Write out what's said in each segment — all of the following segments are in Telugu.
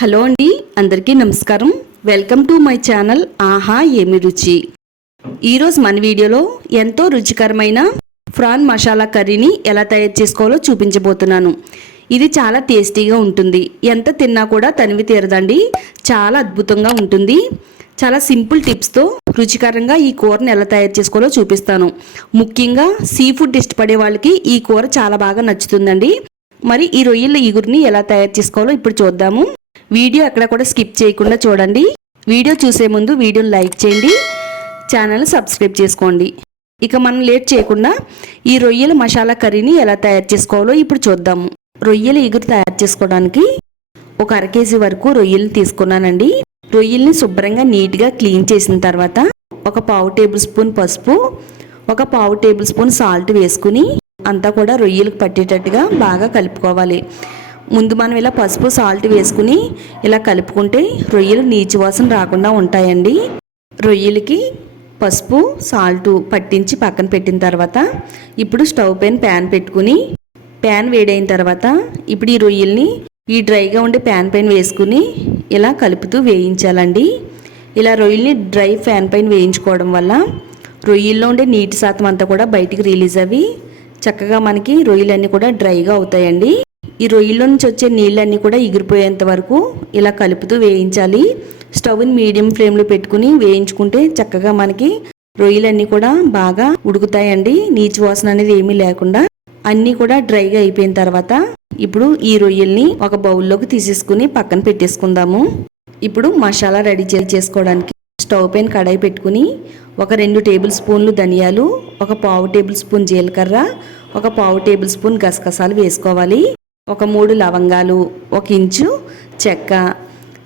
హలో అండి అందరికీ నమస్కారం. వెల్కమ్ టు మై ఛానల్ ఆహా ఏమి రుచి. ఈరోజు మన వీడియోలో ఎంతో రుచికరమైన ఫ్రాన్ మసాలా కర్రీని ఎలా తయారు చేసుకోవాలో చూపించబోతున్నాను. ఇది చాలా టేస్టీగా ఉంటుంది. ఎంత తిన్నా కూడా తనివి తీరదండి. చాలా అద్భుతంగా ఉంటుంది. చాలా సింపుల్ టిప్స్తో రుచికరంగా ఈ కూరని ఎలా తయారు చేసుకోవాలో చూపిస్తాను. ముఖ్యంగా సీ ఫుడ్ ఇష్టపడే వాళ్ళకి ఈ కూర చాలా బాగా నచ్చుతుందండి. మరి ఈ రొయ్యల ఈగురిని ఎలా తయారు చేసుకోవాలో ఇప్పుడు చూద్దాము. వీడియో ఎక్కడ కూడా స్కిప్ చేయకుండా చూడండి. వీడియో చూసే ముందు వీడియోని లైక్ చేయండి. ఛానల్ సబ్స్క్రైబ్ చేసుకోండి. ఇక మనం లేట్ చేయకుండా ఈ రొయ్యల మసాలా కర్రీని ఎలా తయారు చేసుకోవాలో ఇప్పుడు చూద్దాము. రొయ్యల ఎగురు తయారు చేసుకోవడానికి ఒక అర కేజీ వరకు రొయ్యలు తీసుకున్నానండి. రొయ్యల్ని శుభ్రంగా నీట్గా క్లీన్ చేసిన తర్వాత ఒక పావు టేబుల్ స్పూన్ పసుపు ఒక పావు టేబుల్ స్పూన్ సాల్ట్ వేసుకుని అంతా కూడా రొయ్యలకు పట్టేటట్టుగా బాగా కలుపుకోవాలి. ముందు మనం ఇలా పసుపు సాల్ట్ వేసుకుని ఇలా కలుపుకుంటే రొయ్యలు నీచు వాసన రాకుండా ఉంటాయండి. రొయ్యలకి పసుపు సాల్ట్ పట్టించి పక్కన పెట్టిన తర్వాత ఇప్పుడు స్టవ్ పైన ప్యాన్ పెట్టుకుని ప్యాన్ వేడైన తర్వాత ఇప్పుడు ఈ రొయ్యల్ని ఈ డ్రైగా ఉండే ప్యాన్ పైన వేసుకుని ఇలా కలుపుతూ వేయించాలండి. ఇలా రొయ్యల్ని డ్రై ఫ్యాన్ పైన వేయించుకోవడం వల్ల రొయ్యల్లో ఉండే నీటి శాతం అంతా కూడా బయటికి రిలీజ్ అవి చక్కగా మనకి రొయ్యలన్నీ కూడా డ్రైగా అవుతాయండి. ఈ రొయ్యల్లో నుంచి వచ్చే నీళ్ళన్నీ కూడా ఎగిరిపోయేంత వరకు ఇలా కలుపుతూ వేయించాలి. స్టవ్ని మీడియం ఫ్లేమ్లో పెట్టుకుని వేయించుకుంటే చక్కగా మనకి రొయ్యలన్నీ కూడా బాగా ఉడుకుతాయండి. నీచు వాసన అనేది ఏమీ లేకుండా అన్నీ కూడా డ్రైగా అయిపోయిన తర్వాత ఇప్పుడు ఈ రొయ్యల్ని ఒక బౌల్లోకి తీసేసుకుని పక్కన పెట్టేసుకుందాము. ఇప్పుడు మసాలా రెడీ చేసుకోవడానికి స్టవ్ పైన కడాయి పెట్టుకుని ఒక రెండు టేబుల్ స్పూన్లు ధనియాలు ఒక పావు టేబుల్ స్పూన్ జీలకర్ర ఒక పావు టేబుల్ స్పూన్ గసగసాలు వేసుకోవాలి. ఒక మూడు లవంగాలు ఒక ఇంచు చెక్క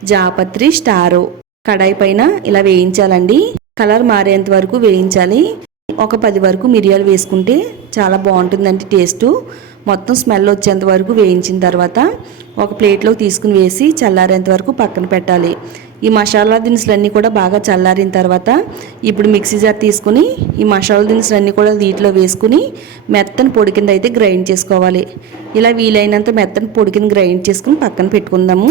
జాపత్రి స్టారు. కడాయి పైన ఇలా వేయించాలండి. కలర్ మారేంత వరకు వేయించాలి. ఒక పది వరకు మిరియాలు వేసుకుంటే చాలా బాగుంటుందండి టేస్టు. మొత్తం స్మెల్ వచ్చేంత వరకు వేయించిన తర్వాత ఒక ప్లేట్లో తీసుకుని వేసి చల్లారేంత వరకు పక్కన పెట్టాలి. ఈ మసాలా దినుసులన్నీ కూడా బాగా చల్లారిన తర్వాత ఇప్పుడు మిక్సీ జార్ తీసుకుని ఈ మసాలా దినుసులన్నీ కూడా దీంట్లో వేసుకుని మెత్తని పొడి కింద అయితే గ్రైండ్ చేసుకోవాలి. ఇలా వీలైనంత మెత్తని పొడి కింద గ్రైండ్ చేసుకుని పక్కన పెట్టుకుందాము.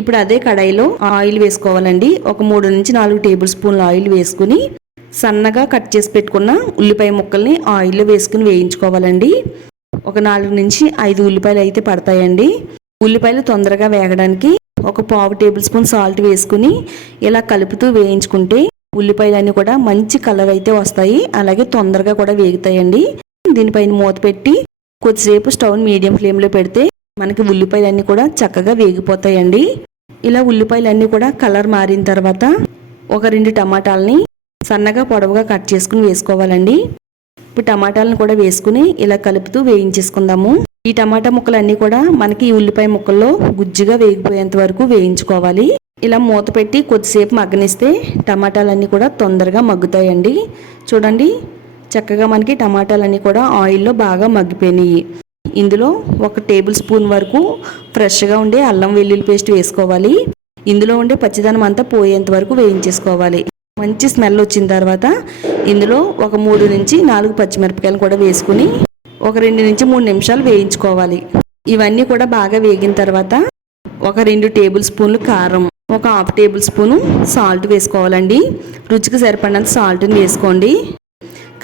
ఇప్పుడు అదే కడాయిలో ఆయిల్ వేసుకోవాలండి. ఒక మూడు నుంచి నాలుగు టేబుల్ స్పూన్ల ఆయిల్ వేసుకుని సన్నగా కట్ చేసి పెట్టుకున్న ఉల్లిపాయ ముక్కల్ని ఆయిల్లో వేసుకుని వేయించుకోవాలండి. ఒక నాలుగు నుంచి ఐదు ఉల్లిపాయలు అయితే పడతాయండి. ఉల్లిపాయలు తొందరగా వేగడానికి ఒక పావు టేబుల్ స్పూన్ సాల్ట్ వేసుకుని ఇలా కలుపుతూ వేయించుకుంటే ఉల్లిపాయలన్నీ కూడా మంచి కలర్ అయితే వస్తాయి. అలాగే తొందరగా కూడా వేగుతాయండి. దీనిపైన మూత పెట్టి కొద్దిసేపు స్టవ్ మీడియం ఫ్లేమ్లో పెడితే మనకి ఉల్లిపాయలన్నీ కూడా చక్కగా వేగిపోతాయండి. ఇలా ఉల్లిపాయలన్నీ కూడా కలర్ మారిన తర్వాత ఒక రెండు టమాటాలని సన్నగా పొడవుగా కట్ చేసుకుని వేసుకోవాలండి. ఇప్పుడు టమాటాలను కూడా వేసుకుని ఇలా కలుపుతూ వేయించేసుకుందాము. ఈ టమాటా ముక్కలన్నీ కూడా మనకి ఈ ఉల్లిపాయ ముక్కల్లో గుజ్జుగా వేగిపోయేంత వరకు వేయించుకోవాలి. ఇలా మూత పెట్టి కొద్దిసేపు మగ్గనిస్తే టమాటాలన్నీ కూడా తొందరగా మగ్గుతాయండి. చూడండి చక్కగా మనకి టమాటాలన్నీ కూడా ఆయిల్లో బాగా మగ్గిపోయినాయి. ఇందులో ఒక టేబుల్ స్పూన్ వరకు ఫ్రెష్గా ఉండే అల్లం వెల్లుల్లి పేస్ట్ వేసుకోవాలి. ఇందులో ఉండే పచ్చిదనం అంతా పోయేంత వరకు వేయించేసుకోవాలి. మంచి స్మెల్ వచ్చిన తర్వాత ఇందులో ఒక మూడు నుంచి నాలుగు పచ్చిమిరపకాయలు కూడా వేసుకుని ఒక రెండు నుంచి మూడు నిమిషాలు వేయించుకోవాలి. ఇవన్నీ కూడా బాగా వేగిన తర్వాత ఒక రెండు టేబుల్ స్పూన్లు కారం ఒక హాఫ్ టేబుల్ స్పూను సాల్ట్ వేసుకోవాలండి. రుచికి సరిపడినంత సాల్ట్ని వేసుకోండి.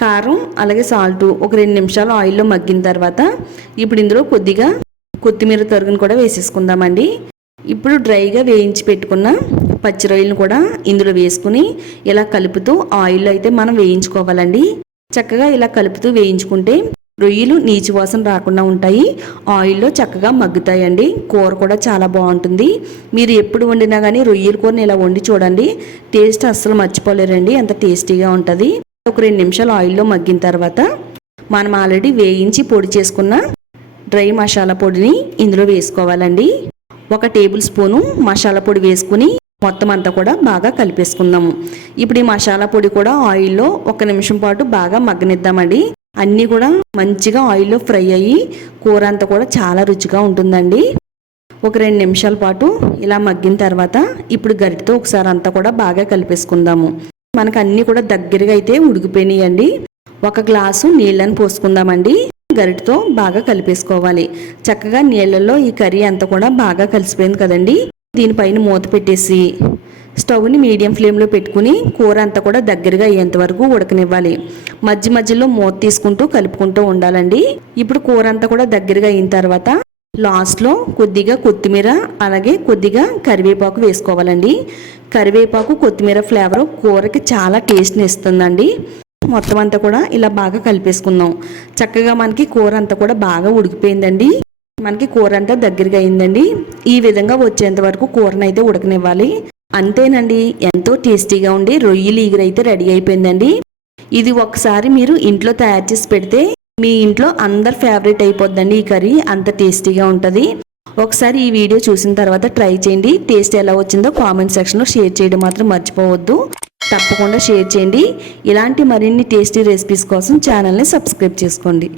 కారం అలాగే సాల్ట్ ఒక రెండు నిమిషాలు ఆయిల్లో మగ్గిన తర్వాత ఇప్పుడు ఇందులో కొద్దిగా కొత్తిమీర తరుగును కూడా వేసేసుకుందామండి. ఇప్పుడు డ్రైగా వేయించి పెట్టుకున్న పచ్చి రొయ్యలను కూడా ఇందులో వేసుకుని ఇలా కలుపుతూ ఆయిల్లో అయితే మనం వేయించుకోవాలండి. చక్కగా ఇలా కలుపుతూ వేయించుకుంటే రొయ్యలు నీచు వాసన రాకుండా ఉంటాయి. ఆయిల్లో చక్కగా మగ్గుతాయండి. కూర కూడా చాలా బాగుంటుంది. మీరు ఎప్పుడు వండినా కానీ రొయ్యల కూరని ఇలా వండి చూడండి. టేస్ట్ అస్సలు మర్చిపోలేరండి. అంత టేస్టీగా ఉంటుంది. ఒక రెండు నిమిషాలు ఆయిల్లో మగ్గిన తర్వాత మనం ఆల్రెడీ వేయించి పొడి చేసుకున్న డ్రై మసాలా పొడిని ఇందులో వేసుకోవాలండి. ఒక టేబుల్ స్పూను మసాలా పొడి వేసుకుని మొత్తం అంతా కూడా బాగా కలిపేసుకుందాము. ఇప్పుడు ఈ మసాలా పొడి కూడా ఆయిల్లో ఒక నిమిషం పాటు బాగా మగ్గనిద్దామండి. అన్నీ కూడా మంచిగా ఆయిల్లో ఫ్రై అయ్యి కూర అంతా కూడా చాలా రుచిగా ఉంటుందండి. ఒక రెండు నిమిషాల పాటు ఇలా మగ్గిన తర్వాత ఇప్పుడు గరిటతో ఒకసారి అంతా కూడా బాగా కలిపేసుకుందాము. మనకు అన్నీ కూడా దగ్గరగా అయితే ఉడికిపోయినాయండి. ఒక గ్లాసు నీళ్ళని పోసుకుందామండి. గరిటతో బాగా కలిపేసుకోవాలి. చక్కగా నీళ్ళల్లో ఈ కర్రీ అంతా కూడా బాగా కలిసిపోయింది కదండి. దీనిపైన మూత పెట్టేసి స్టవ్ని మీడియం ఫ్లేమ్లో పెట్టుకుని కూర అంతా కూడా దగ్గరగా అయ్యేంత వరకు ఉడకనివ్వాలి. మధ్య మధ్యలో మూత తీసుకుంటూ కలుపుకుంటూ ఉండాలండి. ఇప్పుడు కూర అంతా కూడా దగ్గరగా అయిన తర్వాత లాస్ట్లో కొద్దిగా కొత్తిమీర అలాగే కొద్దిగా కరివేపాకు వేసుకోవాలండి. కరివేపాకు కొత్తిమీర ఫ్లేవర్ కూరకి చాలా టేస్ట్ని ఇస్తుందండి. మొత్తం అంతా కూడా ఇలా బాగా కలిపేసుకుందాం. చక్కగా మనకి కూర అంతా కూడా బాగా ఉడికిపోయిందండి. మనకి కూర అంతా దగ్గరగా అయిందండి. ఈ విధంగా వచ్చేంత వరకు కూరనైతే అయితే ఉడకనివ్వాలి. అంతేనండి ఎంతో టేస్టీగా ఉండి రొయ్యలు ఈగరైతే రెడీ అయిపోయిందండి. ఇది ఒకసారి మీరు ఇంట్లో తయారు చేసి పెడితే మీ ఇంట్లో అందరు ఫేవరెట్ అయిపోద్దండి ఈ కర్రీ. అంత టేస్టీగా ఉంటుంది. ఒకసారి ఈ వీడియో చూసిన తర్వాత ట్రై చేయండి. టేస్ట్ ఎలా వచ్చిందో కామెంట్ సెక్షన్లో షేర్ చేయడం మాత్రం మర్చిపోవద్దు. తప్పకుండా షేర్ చేయండి. ఇలాంటి మరిన్ని టేస్టీ రెసిపీస్ కోసం ఛానల్ని సబ్స్క్రైబ్ చేసుకోండి.